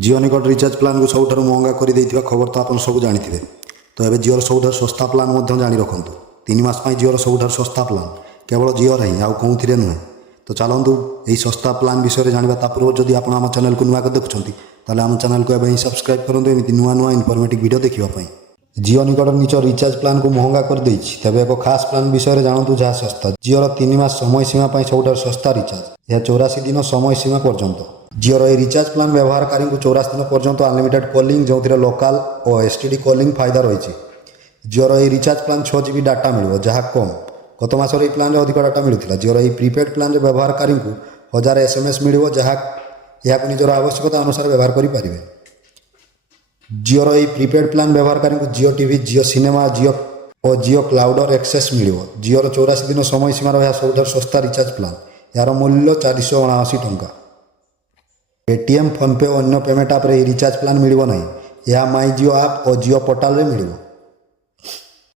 जिओ निकट recharge plan को सबुठ महंगा कर खबर तो आप सब जानी तो ये जिओर सबुठ सस्ता प्लान जाणी रखु 3 मास जिओर सबुठ सस्ता प्लान केवल जिओर ही आउ कौन नुहे तो चलतु यही सस्ता प्लान विषय जाना ता पूर्व जदि आप आम चैनल को नुआ देखुं ताले आम चैनल को एवं सब्सक्राइब करूँ एमती नुआ नुआ इनफॉर्मेटिव वीडियो देखापी। जिओ निकट निज रिचार्ज प्लान को महंगा कर तेज एक खास प्लान विषय जानतु जहाँ सस्ता जिओर 3 मास समय सीमा सबुठ सस्ता रिचार्ज यह 84 दिन समय सीमा पर्यंत जिओर यह रिचार्ज प्लान व्यवहारकारी को 84 दिन पर्यंत अनलिमिटेड कॉलिंग जो लोकाल और एसटीडी कॉलिंग फायदा रही। जिओर यह रिचार्ज प्लान 6 GB डाटा मिल जहाँ कम गत मासर यह प्लान अधिक डाटा मिलूला। जिओर यह प्रीपेड प्लान व्यवहारकारी को 1000 SMS मिल जहाँ यह निजर आवश्यकता अनुसार व्यवहार करेंगे। जिओर यह प्रीपेड प्लान व्यवहारकारी को जिओ टीवी जिओ सिनेमा जिओ और जिओ क्लाउडर एक्सेस मिल। जिओर 84 दिन समय सीमार यह सबुठ सस्ता रिचार्ज प्लान यार मूल्य 479 टंका। पेटीएम फोनपे और अन्य पेमेंट आप रिचार्ज प्लान मिल ना, यह माई जिओ आप और जिओ पोर्टाल मिल।